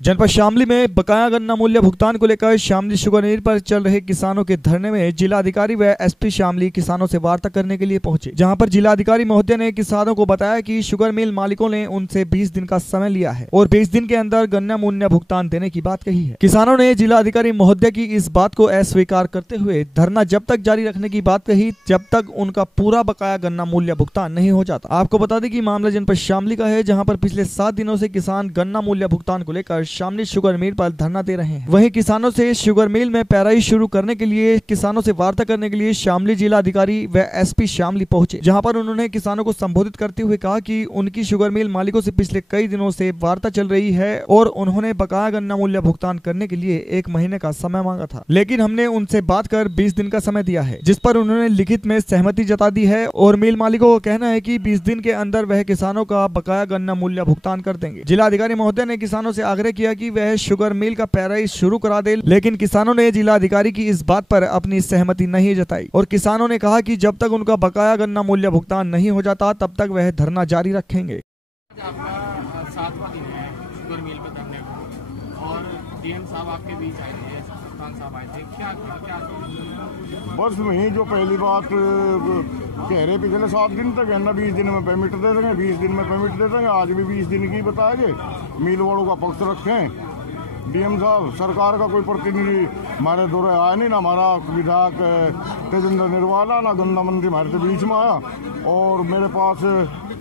जनपद शामली में बकाया गन्ना मूल्य भुगतान को लेकर शामली शुगर मिल पर चल रहे किसानों के धरने में जिलाधिकारी व एसपी शामली किसानों से वार्ता करने के लिए पहुंचे, जहां पर जिलाधिकारी महोदय ने किसानों को बताया कि शुगर मिल मालिकों ने उनसे 20 दिन का समय लिया है और 20 दिन के अंदर गन्ना मूल्य भुगतान देने की बात कही है। किसानों ने जिलाधिकारी महोदय की इस बात को अस्वीकार करते हुए धरना जब तक जारी रखने की बात कही जब तक उनका पूरा बकाया गन्ना मूल्य भुगतान नहीं हो जाता। आपको बता दें कि मामला जनपद शामली का है, जहाँ पर पिछले 7 दिनों से किसान गन्ना मूल्य भुगतान को लेकर शामली शुगर मिल पर धरना दे रहे हैं। वहीं किसानों से शुगर मिल में पेराई शुरू करने के लिए किसानों से वार्ता करने के लिए शामली जिलाधिकारी व एसपी शामली पहुंचे, जहां पर उन्होंने किसानों को संबोधित करते हुए कहा कि उनकी शुगर मिल मालिकों से पिछले कई दिनों से वार्ता चल रही है और उन्होंने बकाया गन्ना मूल्य भुगतान करने के लिए 1 महीने का समय मांगा था, लेकिन हमने उनसे बात कर 20 दिन का समय दिया है, जिस पर उन्होंने लिखित में सहमति जता दी है और मिल मालिकों का कहना है कि 20 दिन के अंदर वह किसानों का बकाया गन्ना मूल्य भुगतान कर देंगे। जिलाधिकारी महोदय ने किसानों से आग्रह किया कि वह शुगर मिल का पेराई शुरू करा दे, लेकिन किसानों ने जिलाधिकारी की इस बात पर अपनी सहमति नहीं जताई और किसानों ने कहा कि जब तक उनका बकाया गन्ना मूल्य भुगतान नहीं हो जाता तब तक वह धरना जारी रखेंगे। आपका 7वां दिन है शुगर मिल पे धरने को और डीएम साहब आपके बीच आए थे, कप्तान साहब आए थे, क्या बस वही जो पहली बात कह रहे पिछले 7 दिन तक है ना, 20 दिन में पेमेंट दे देंगे, 20 दिन में पेमेंट दे देंगे। आज भी 20 दिन की बताएंगे। मिल वालों का पक्ष रखें। डीएम साहब सरकार का कोई प्रतिनिधि हमारे दौरे आया नहीं, ना हमारा विधायक तेजेंद्र निर्वाला, ना गन्ना मंत्री हमारे बीच में आया और मेरे पास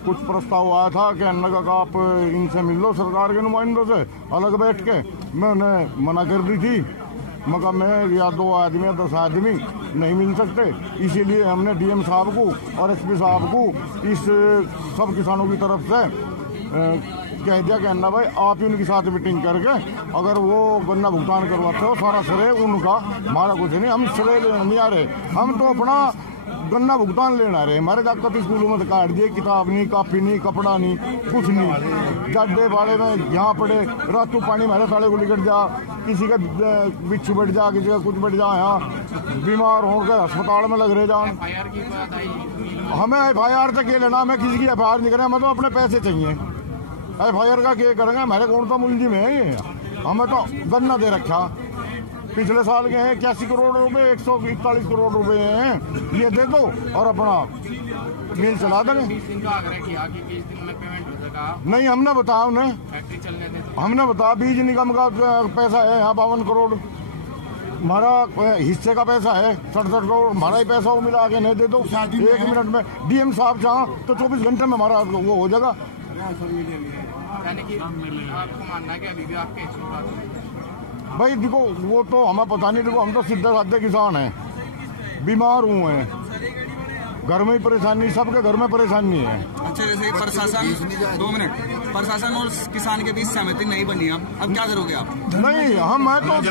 कुछ प्रस्ताव आया था कि अन्ना का आप इनसे मिल लो, सरकार के नुमाइंदों से अलग बैठ के। मैं उन्हें मना कर दी थी, मगर मैं या 2 आदमी या 10 आदमी नहीं मिल सकते, इसीलिए हमने डीएम साहब को और एसपी साहब को इस सब किसानों की तरफ से कह दिया कि अन्ना भाई आप ही उनके साथ मीटिंग करके अगर वो गन्ना भुगतान करवाते हो सारा श्रेय उनका, हमारा कुछ नहीं, हम श्रेय लेने नहीं आ रहे, हम तो अपना गन्ना भुगतान लेना रहे। हमारे जाकर स्कूलों में काट दिए, किताब नहीं, कापी नहीं, कपड़ा नहीं, कुछ नहीं। गड्ढे बाड़े में यहाँ पड़े, रातों पानी हमारे साले को लिकट जा, किसी का बिच्छू बैठ जा, किसी का कुछ बैठ जा, यहाँ बीमार हो गए अस्पताल में लग रहे जान। हमें FIR तक ये लेना, हमें किसी की FIR नहीं करें, हमें तो अपने पैसे चाहिए। FIR का क्या करेंगे, हमारे कौन सा मुलजिम है ये? हमें तो गन्ना दे रखा, पिछले साल के हैं 81 करोड़ रुपए, 141 करोड़ रुपए हैं, ये दे दो और अपना मिल चला देंगे। 20 दिन का आग्रह किया कि 20 दिन में पेमेंट हो जाएगा। नहीं, हमने बताया उन्हें, फैक्ट्री चलने दे, हमने बताया बीज निगम का पैसा है यहाँ 52 करोड़, हमारा हिस्से का पैसा है 67 करोड़, हमारा ही पैसा वो मिला के नहीं दे दो 1 मिनट में। डीएम साहब चाह तो 24 घंटे में हमारा वो हो जाएगा। यानी कि आपको मानना है कि अभी भी आपके भाई देखो वो तो हमें पता नहीं, देखो हम तो सीधे साधे किसान हैं, बीमार हुए हैं, घर में ही परेशानी, सबके घर में परेशानी है। अच्छा, जैसे प्रशासन 2 मिनट, प्रशासन और किसान के बीच सहमति नहीं बनी, अब क्या करोगे आप? नहीं, हम मैं तो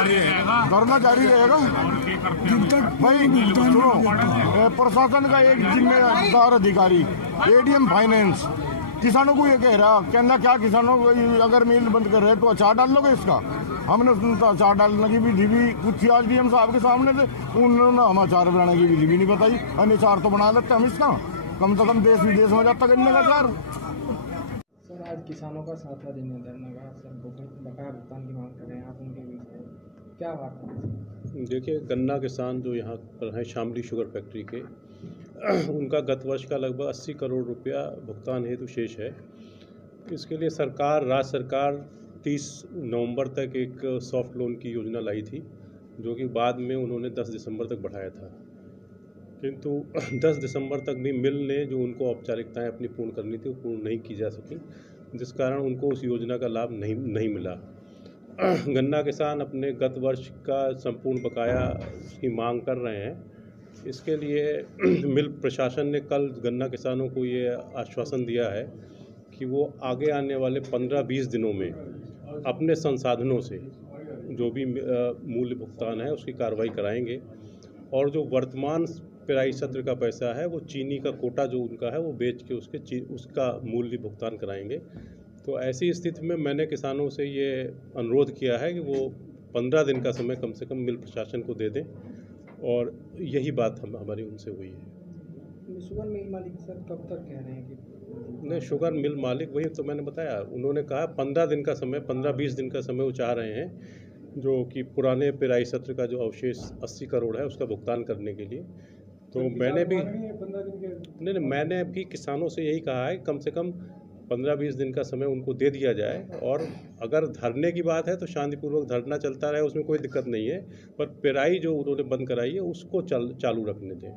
धरना जारी रहेगा भाई। सुनो, प्रशासन का एक जिम्मेदार अधिकारी ADM फाइनेंस किसानों को ये कह रहा, कहना क्या किसानों को अगर मिल बंद कर रहे तो अचार डाल लोगे इसका? हमने सुनता अचार डालने की विधि भी पूछी आज डीएम साहब के सामने से, उन्होंने हम अचार बनाने की विधि भी नहीं बताई। अचार तो बना लेते हम इसका, कम से कम देश विदेश में जाता गन्ने का अचार। सर आज किसानों का 7वां दिन है धरने का, सर बकाया भुगतान की मांग कर रहे हैं, आप उनके बीच में क्या बात है? देखिए, गन्ना किसान जो यहाँ पर हैं शामली शुगर फैक्ट्री के, उनका गत वर्ष का लगभग 80 करोड़ रुपया भुगतान हेतु शेष है। इसके लिए सरकार, राज्य सरकार 30 नवंबर तक एक सॉफ्ट लोन की योजना लाई थी, जो कि बाद में उन्होंने 10 दिसंबर तक बढ़ाया था, किंतु 10 दिसंबर तक भी मिल ने जो उनको औपचारिकताएं अपनी पूर्ण करनी थी वो पूर्ण नहीं की जा सकी, जिस कारण उनको उस योजना का लाभ नहीं मिला। गन्ना किसान अपने गत वर्ष का संपूर्ण बकाया की मांग कर रहे हैं। इसके लिए मिल प्रशासन ने कल गन्ना किसानों को ये आश्वासन दिया है कि वो आगे आने वाले 15-20 दिनों में अपने संसाधनों से जो भी मूल्य भुगतान है उसकी कार्रवाई कराएंगे और जो वर्तमान पेराई सत्र का पैसा है वो चीनी का कोटा जो उनका है वो बेच के उसका मूल्य भुगतान कराएंगे। तो ऐसी स्थिति में मैंने किसानों से ये अनुरोध किया है कि वो 15 दिन का समय कम से कम मिल प्रशासन को दे दें, और यही बात हमारी उनसे हुई है। शुगर मिल मालिक सर कब तक कह रहे हैं कि नहीं, शुगर मिल मालिक वही तो मैंने बताया, उन्होंने कहा 15 दिन का समय, 15-20 दिन का समय वो चाह रहे हैं, जो कि पुराने पेराई सत्र का जो अवशेष 80 करोड़ है उसका भुगतान करने के लिए। तो मैंने भी नहीं, मैंने भी किसानों से यही कहा है कम से कम 15-20 दिन का समय उनको दे दिया जाए, और अगर धरने की बात है तो शांतिपूर्वक धरना चलता रहे, उसमें कोई दिक्कत नहीं है, पर पेराई जो उन्होंने बंद कराई है उसको चालू रखने दें।